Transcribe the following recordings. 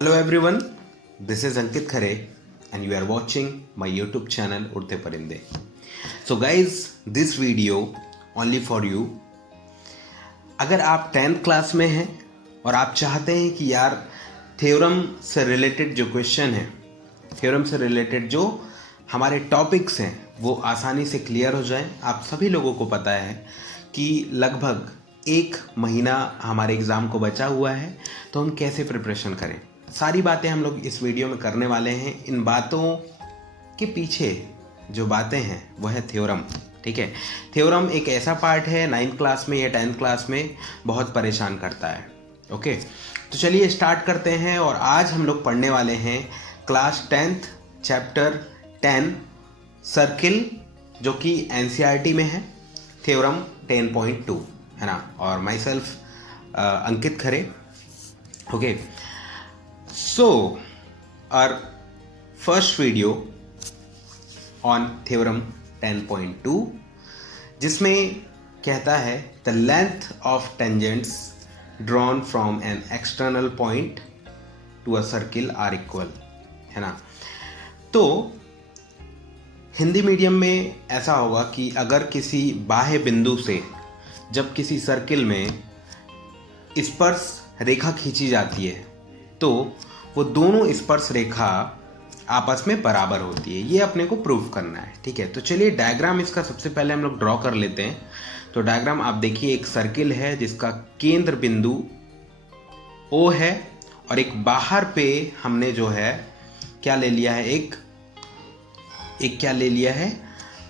Hello everyone, this is Ankit Khare and you are watching my YouTube channel उड़ते परिंदे. So guys, this video only for you. अगर आप 10th class में हैं और आप चाहते हैं कि यार थ्योरम से रिलेटेड जो क्वेश्चन है, थ्योरम से रिलेटेड जो हमारे टॉपिक्स हैं वो आसानी से क्लियर हो जाएं. आप सभी लोगों को पता है कि लगभग 1 महीना हमारे एग्ज़ाम को बचा हुआ है, तो हम कैसे प्रिपरेशन करें, सारी बातें हम लोग इस वीडियो में करने वाले हैं. इन बातों के पीछे जो बातें हैं वो है थ्योरम. ठीक है, थ्योरम एक ऐसा पार्ट है 9th क्लास में या 10th क्लास में बहुत परेशान करता है. ओके, तो चलिए स्टार्ट करते हैं. और आज हम लोग पढ़ने वाले हैं क्लास 10th चैप्टर 10 सर्किल, जो कि एनसीईआरटी में है, थ्योरम 10.2 है ना. और my self Ankit Khare. Okay, so our first video on theorem 10.2 जिसमें कहता है the length of tangents drawn from an external point to a circle are equal, है ना. तो हिंदी मीडियम में ऐसा होगा कि अगर किसी बाह्य बिंदु से जब किसी सर्किल में स्पर्श रेखा खींची जाती है तो वो दोनों स्पर्श रेखा आपस में बराबर होती है. ये अपने को प्रूव करना है. ठीक है, तो चलिए डायग्राम इसका सबसे पहले हम लोग ड्रॉ कर लेते हैं. तो डायग्राम आप देखिए, एक सर्किल है जिसका केंद्र बिंदु O है और एक बाहर पे हमने जो है क्या ले लिया है, एक क्या ले लिया है,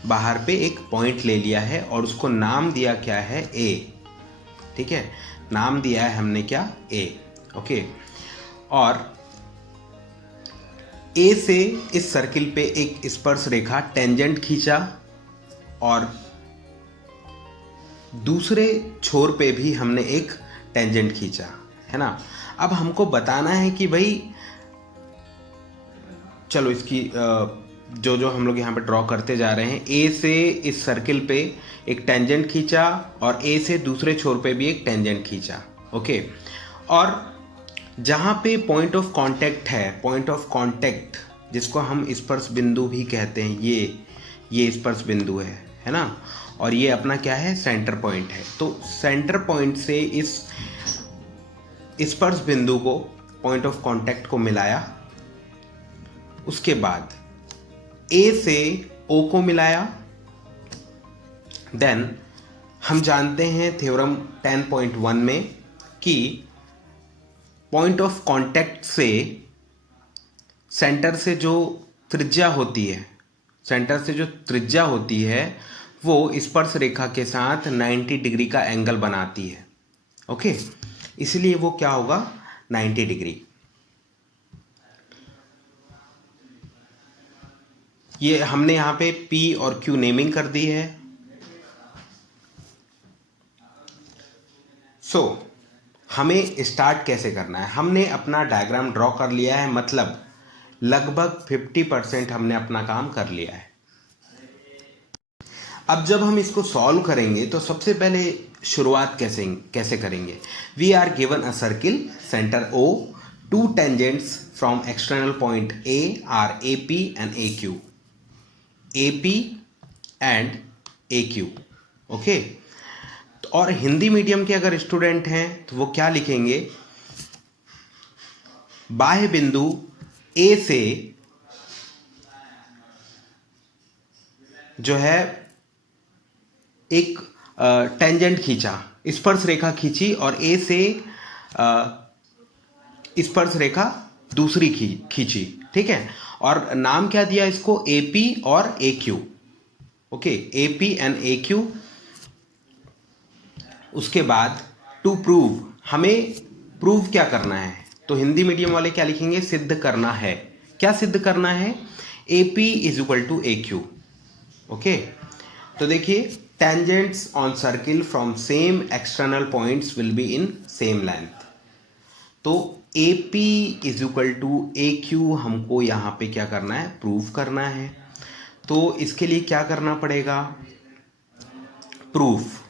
बाहर पे एक पॉइंट ले लिया है और उसको नाम दिया क्या है, A. ठीक है, नाम दिया है हमने क्या, A. ओके, और A से इस सर्किल पे एक स्पर्श रेखा टेंजेंट खींचा और दूसरे छोर पे भी हमने एक टेंजेंट खींचा, है ना. अब हमको बताना है कि भाई चलो इसकी जो हम लोग यहाँ पे ड्रॉ करते जा रहे हैं. A से इस सर्किल पे एक टेंजेंट खींचा और A से दूसरे छोर पे भी एक टेंजेंट खींचा. ओके, और जहाँ पे पॉइंट ऑफ कांटेक्ट है, पॉइंट ऑफ कांटेक्ट जिसको हम स्पर्श बिंदु भी कहते हैं, ये स्पर्श बिंदु है ना. और ये अपना क्या है, सेंटर पॉइंट है. तो सेंटर पॉइंट से इस स्पर्श बिंदु को, पॉइंट ऑफ कांटेक्ट को मिलाया. उसके बाद A से O को मिलाया. देन हम जानते हैं थ्योरम 10.1 में कि पॉइंट ऑफ कांटेक्ट से सेंटर से जो त्रिज्या होती है, सेंटर से जो त्रिज्या होती है वो स्पर्श रेखा के साथ 90 डिग्री का एंगल बनाती है. ओके, इसलिए वो क्या होगा, 90 डिग्री. ये हमने यहाँ पे P और Q नेमिंग कर दी है. सो हमें स्टार्ट कैसे करना है, हमने अपना डायग्राम ड्रॉ कर लिया है, मतलब लगभग 50% हमने अपना काम कर लिया है. अब जब हम इसको सॉल्व करेंगे तो सबसे पहले शुरुआत कैसे करेंगे. We are given a circle, centre O, 2 tangents from external point A are AP and AQ. AP and AQ. Okay, और हिंदी मीडियम के अगर स्टूडेंट हैं तो वो क्या लिखेंगे, बाह्य बिंदु A से जो है एक टेंजेंट खींचा, स्पर्श रेखा खींची और A से स्पर्श रेखा दूसरी खींची. ठीक है, और नाम क्या दिया इसको, AP और AQ. Okay, AP and AQ. उसके बाद टू प्रूव, हमें प्रूव क्या करना है, तो हिंदी मीडियम वाले क्या लिखेंगे, सिद्ध करना है. क्या सिद्ध करना है, AP is equal to AQ. Okay, तो देखिए, tangents on circle from same external points will be in same length. तो AP is equal to AQ हमको यहाँ पे क्या करना है, प्रूव करना है. तो इसके लिए क्या करना पड़ेगा, प्रूफ,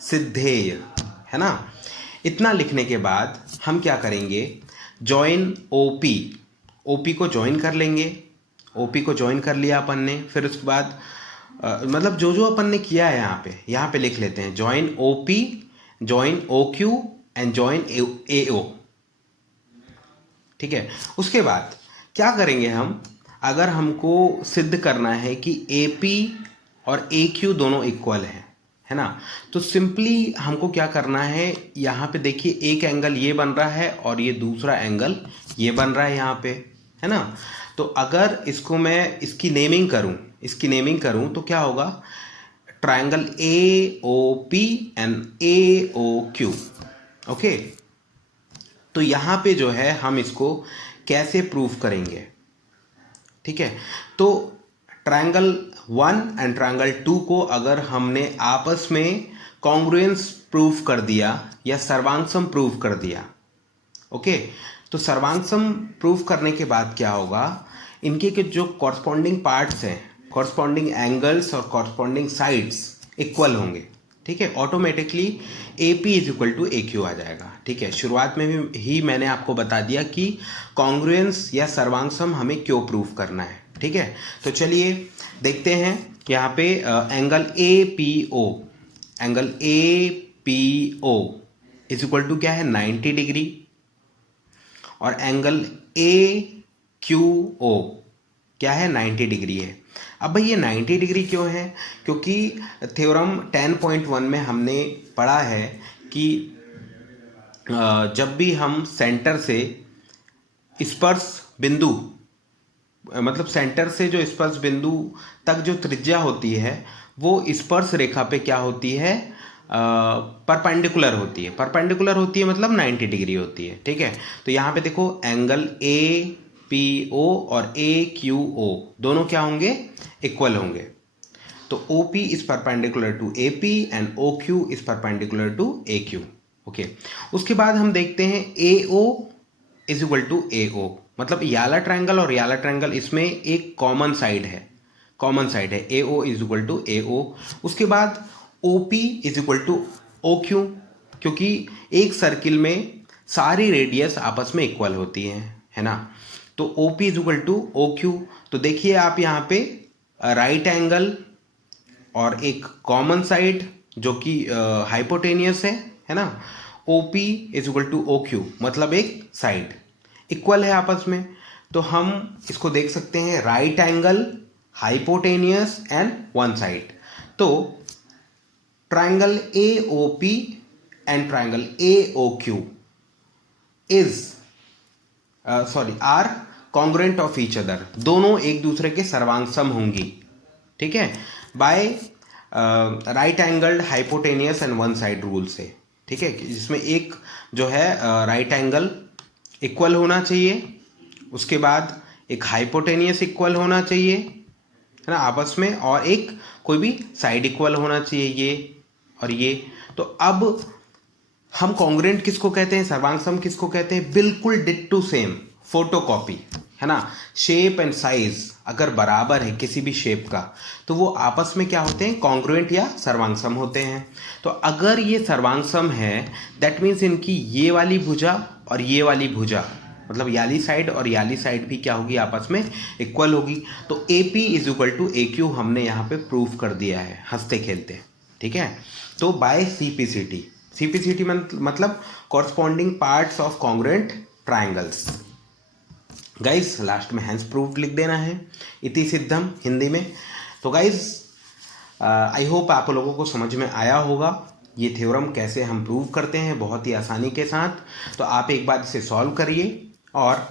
सिद्धेय, है ना. इतना लिखने के बाद हम क्या करेंगे, जॉइन ओपी, ओपी को ज्वाइन कर लेंगे, ओपी को ज्वाइन कर लिया अपन ने। फिर उसके बाद मतलब जो जो अपन ने किया है यहाँ पे लिख लेते हैं, join OP, join O Q and join A O. ठीक है, उसके बाद क्या करेंगे हम, अगर हमको सिद्ध करना है कि ए पी और ए क्यू दोनों इक्वल है ना, तो सिंपली हमको क्या करना है, यहाँ पे देखिए एक एंगल ये बन रहा है और ये दूसरा एंगल ये बन रहा है यहाँ पे, है ना। तो अगर इसको मैं इसकी नेमिंग करूँ तो क्या होगा, triangle A O P and A O Q. Okay, तो यहाँ पे जो है हम इसको कैसे प्रूफ करेंगे, ठीक है। तो ट्रायंगल 1 एंड ट्रायंगल 2 को अगर हमने आपस में कॉन्ग्रुएंस प्रूफ कर दिया या सर्वांगसम प्रूफ कर दिया, ओके, तो सर्वांगसम प्रूफ करने के बाद क्या होगा, इनके के जो कॉरस्पॉन्डिंग पार्ट्स हैं, कॉरस्पॉन्डिंग एंगल्स और कॉरस्पॉन्डिंग साइड्स इक्वल होंगे, ठीक है। Automatically A P is equal to A Q आ जाएगा, ठीक है। शुरुआत में ही मैंने आपको बता दिया कि कॉन्ग्रुएंस या सर्वांगसम हमें क्यों प्रूफ करना है, ठीक है। तो चलिए देखते हैं यहाँ पे angle A P O, angle A P O is equal to क्या है, 90 डिग्री, और एंगल ए क्यू ओ क्या है, 90 डिग्री है। अब भाई ये 90 डिग्री क्यों है, क्योंकि थ्योरम 10.1 में हमने पढ़ा है कि जब भी हम सेंटर से स्पर्श बिंदु, मतलब सेंटर से जो स्पर्श बिंदु तक जो त्रिज्या होती है वो स्पर्श रेखा पे क्या होती है, परपेंडिकुलर होती है। परपेंडिकुलर होती है मतलब 90 डिग्री होती है, ठीक है। तो यहाँ पे देखो एंगल ए पी ओ और ए क्यू ओ दोनों क्या होंगे, इक्वल होंगे। तो O P is perpendicular to A P and O Q is perpendicular to A Q, okay. उसके बाद हम देखते हैं A O is equal to A O, मतलब याला ट्रायंगल और याला ट्रायंगल, इसमें एक कॉमन साइड है, A O is equal to A O. उसके बाद O P is equal to O Q, क्योंकि एक सर्किल में सारी रेडियस आपस में इक्वल होती हैं, है ना। तो O P is equal to O Q. तो देखिए आप यहाँ पे राइट एंगल और एक कॉमन साइड जो कि हाइपोटेनियस है ना, O P is equal to O Q, मतलब एक साइड इक्वल है आपस में। तो हम इसको देख सकते हैं right angle, hypotenuse and one side. तो triangle A O P and triangle A O Q are congruent of each other, दोनों एक दूसरे के सर्वांगसम होंगी, ठीक है, by right angled hypotenuse and one side rule से, ठीक है। जिसमें एक जो है राइट एंगल इक्वल होना चाहिए, उसके बाद एक हाइपोटेनियस इक्वल होना चाहिए, है ना, आपस में, और एक कोई भी साइड इक्वल होना चाहिए, ये और ये। तो अब हम कॉन्ग्रुएंट किसको कहते हैं, सर्वांगसम किसको कहते हैं, बिल्कुल डिट्टो सेम, फोटोकॉपी, है ना। शेप एंड साइज अगर बराबर है किसी भी शेप का, तो वो आपस में क्या होते हैं, कॉन्ग्रुएंट या सर्वांगसम होते हैं। तो अगर ये सर्वांगसम है, दैट मीन्स इनकी ये वाली भुजा और ये वाली भुजा, मतलब याली साइड और याली साइड भी क्या होगी, आपस में इक्वल होगी। तो A P is equal to A Q हमने यहाँ पे प्रूफ कर दिया है हंसते खेलते, ठीक है। तो बाय सीपीसीटी, सीपीसीटी मतलब corresponding parts of congruent triangles. Guys last में हैंस प्रूफ लिख देना है, इति सिद्धम हिंदी में। तो गाइस आई होप आप लोगों को समझ में आया होगा ये थ्योरम कैसे हम प्रूव करते हैं बहुत ही आसानी के साथ। तो आप एक बार इसे सॉल्व करिए, और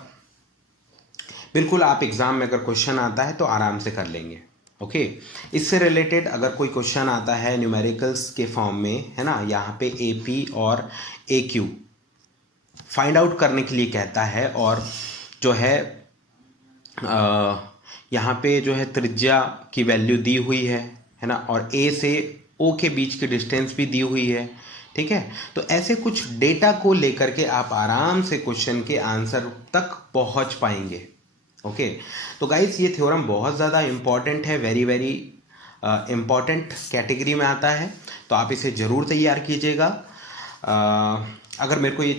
बिल्कुल आप एग्ज़ाम में अगर क्वेश्चन आता है तो आराम से कर लेंगे, ओके। इससे रिलेटेड अगर कोई क्वेश्चन आता है न्यूमेरिकल्स के फॉर्म में, है ना, यहाँ पे ए पी और ए क्यू फाइंड आउट करने के लिए कहता है, और जो है यहाँ पे जो है त्रिज्या की वैल्यू दी हुई है ना, और ए से ओ के बीच की डिस्टेंस भी दी हुई है, ठीक है। तो ऐसे कुछ डेटा को लेकर के आप आराम से क्वेश्चन के आंसर तक पहुँच पाएंगे, ओके। तो गाइस ये थ्योरम बहुत ज़्यादा इम्पॉर्टेंट है, वेरी वेरी इम्पॉर्टेंट कैटेगरी में आता है, तो आप इसे ज़रूर तैयार कीजिएगा। अगर मेरे को ये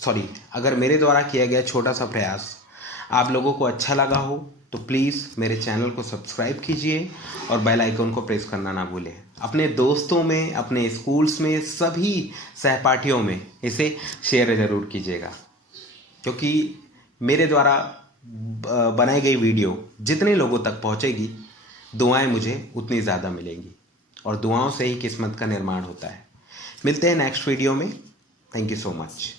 सॉरी, अगर मेरे द्वारा किया गया छोटा सा प्रयास आप लोगों को अच्छा लगा हो तो प्लीज़ मेरे चैनल को सब्सक्राइब कीजिए और बेल आइकन को प्रेस करना ना भूलें। अपने दोस्तों में, अपने स्कूल्स में, सभी सहपाठियों में इसे शेयर ज़रूर कीजिएगा, क्योंकि मेरे द्वारा बनाई गई वीडियो जितने लोगों तक पहुंचेगी, दुआएं मुझे उतनी ज़्यादा मिलेंगी और दुआओं से ही किस्मत का निर्माण होता है। मिलते हैं नेक्स्ट वीडियो में। Thank you so much.